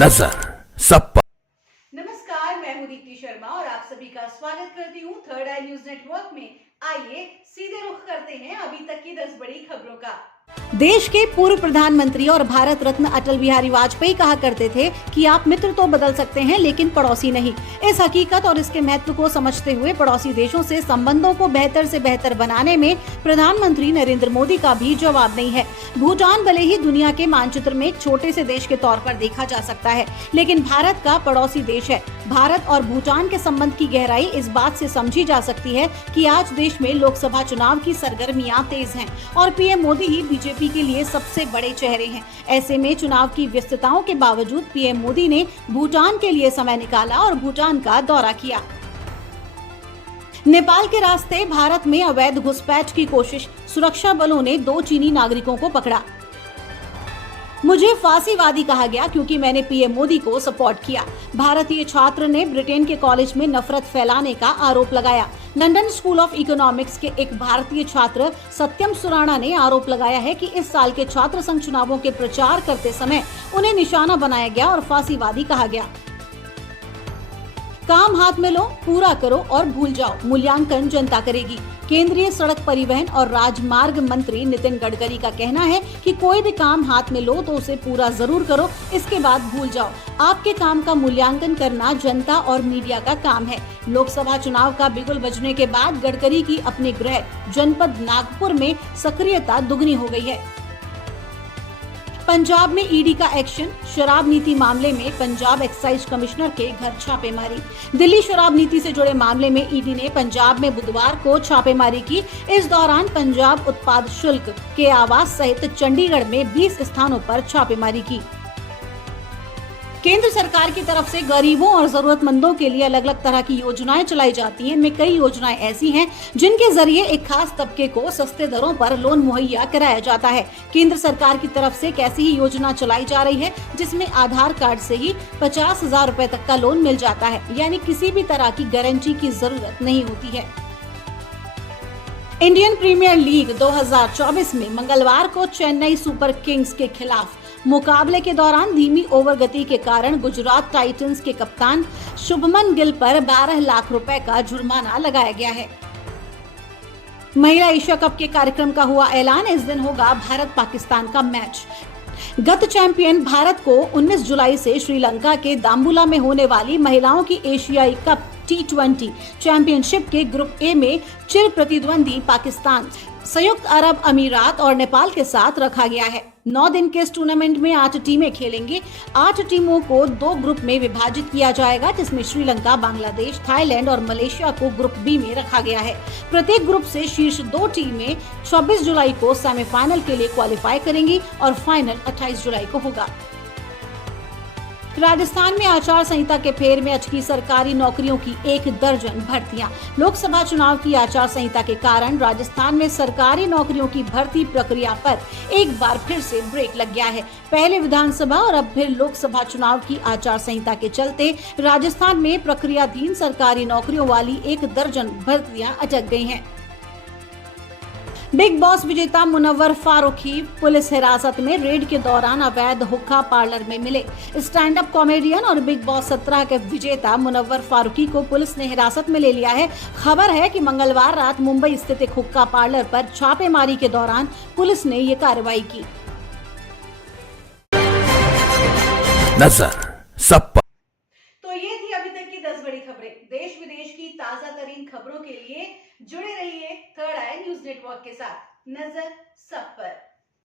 नजर सब पर। नमस्कार, मैं हूं दीप्ति शर्मा और आप सभी का स्वागत करती हूं थर्ड आई न्यूज नेटवर्क में। आइए सीधे रुख करते हैं अभी तक की 10 बड़ी खबरों का। देश के पूर्व प्रधानमंत्री और भारत रत्न अटल बिहारी वाजपेयी कहा करते थे कि आप मित्र तो बदल सकते हैं लेकिन पड़ोसी नहीं। इस हकीकत और इसके महत्व को समझते हुए पड़ोसी देशों से संबंधों को बेहतर से बेहतर बनाने में प्रधानमंत्री नरेंद्र मोदी का भी जवाब नहीं है। भूटान भले ही दुनिया के मानचित्र में एक छोटे से देश के तौर पर देखा जा सकता है, लेकिन भारत का पड़ोसी देश है। भारत और भूटान के संबंध की गहराई इस बात से समझी जा सकती है कि आज देश में लोकसभा चुनाव की सरगर्मियां तेज हैं और पीएम मोदी ही बीजेपी के लिए सबसे बड़े चेहरे हैं। ऐसे में चुनाव की व्यस्तताओं के बावजूद पीएम मोदी ने भूटान के लिए समय निकाला और भूटान का दौरा किया। नेपाल के रास्ते भारत में अवैध घुसपैठ की कोशिश, सुरक्षा बलों ने 2 चीनी नागरिकों को पकड़ा। मुझे फांसीवादी कहा गया क्योंकि मैंने पीएम मोदी को सपोर्ट किया। भारतीय छात्र ने ब्रिटेन के कॉलेज में नफरत फैलाने का आरोप लगाया। लंदन स्कूल ऑफ इकोनॉमिक्स के एक भारतीय छात्र सत्यम सुराणा ने आरोप लगाया है कि इस साल के छात्र संघ चुनावों के प्रचार करते समय उन्हें निशाना बनाया गया और फांसीवादी कहा गया। काम हाथ में लो, पूरा करो और भूल जाओ, मूल्यांकन जनता करेगी। केंद्रीय सड़क परिवहन और राजमार्ग मंत्री नितिन गडकरी का कहना है कि कोई भी काम हाथ में लो तो उसे पूरा जरूर करो, इसके बाद भूल जाओ। आपके काम का मूल्यांकन करना जनता और मीडिया का काम है। लोकसभा चुनाव का बिगुल बजने के बाद गडकरी की अपने गृह जनपद नागपुर में सक्रियता दुगनी हो गई है। पंजाब में ईडी का एक्शन, शराब नीति मामले में पंजाब एक्साइज कमिश्नर के घर छापेमारी। दिल्ली शराब नीति से जुड़े मामले में ईडी ने पंजाब में बुधवार को छापेमारी की। इस दौरान पंजाब उत्पाद शुल्क के आवास सहित चंडीगढ़ में 20 स्थानों पर छापेमारी की। केंद्र सरकार की तरफ से गरीबों और जरूरतमंदों के लिए अलग अलग तरह की योजनाएं चलाई जाती हैं। इनमें कई योजनाएं ऐसी हैं जिनके जरिए एक खास तबके को सस्ते दरों पर लोन मुहैया कराया जाता है। केंद्र सरकार की तरफ से एक ऐसी ही योजना चलाई जा रही है जिसमें आधार कार्ड से ही 50,000 रुपए तक का लोन मिल जाता है, यानी किसी भी तरह की गारंटी की जरूरत नहीं होती है। इंडियन प्रीमियर लीग 2024 में मंगलवार को चेन्नई सुपर किंग्स के खिलाफ मुकाबले के दौरान धीमी ओवर गति के कारण गुजरात टाइटंस के कप्तान शुभमन गिल पर 12 लाख रुपए का जुर्माना लगाया गया है। महिला एशिया कप के कार्यक्रम का हुआ ऐलान, इस दिन होगा भारत पाकिस्तान का मैच। गत चैंपियन भारत को 19 जुलाई से श्रीलंका के दाम्बुला में होने वाली महिलाओं की एशियाई कप T20 चैंपियनशिप के ग्रुप ए में चिर प्रतिद्वंदी पाकिस्तान, संयुक्त अरब अमीरात और नेपाल के साथ रखा गया है। 9 दिन के इस टूर्नामेंट में 8 टीमें खेलेंगी। 8 टीमों को 2 ग्रुप में विभाजित किया जाएगा, जिसमें श्रीलंका, बांग्लादेश, थाईलैंड और मलेशिया को ग्रुप बी में रखा गया है। प्रत्येक ग्रुप से शीर्ष 2 टीमें 26 जुलाई को सेमीफाइनल के लिए क्वालिफाई करेंगी और फाइनल 28 जुलाई को होगा। राजस्थान में आचार संहिता के फेर में अटकी सरकारी नौकरियों की 1 दर्जन भर्तियां। लोकसभा चुनाव की आचार संहिता के कारण राजस्थान में सरकारी नौकरियों की भर्ती प्रक्रिया पर एक बार फिर से ब्रेक लग गया है। पहले विधानसभा और अब फिर लोकसभा चुनाव की आचार संहिता के चलते राजस्थान में प्रक्रियाधीन सरकारी नौकरियों वाली 1 दर्जन भर्तियां अटक गई हैं। बिग बॉस विजेता मुनव्वर फारूकी पुलिस हिरासत में। रेड के दौरान अवैध हुक्का पार्लर में मिले। स्टैंड अप कॉमेडियन और बिग बॉस 17 के विजेता मुनव्वर फारूकी को पुलिस ने हिरासत में ले लिया है। खबर है कि मंगलवार रात मुंबई स्थित एक हुक्का पार्लर पर छापेमारी के दौरान पुलिस ने ये कार्रवाई की। नजर सब पर। तो ये थी अभी तक की 10 बड़ी खबरें। देश विदेश की ताजा तरीन खबरों के लिए जुड़े रहिए थर्ड आई न्यूज नेटवर्क के साथ। नजर सब पर।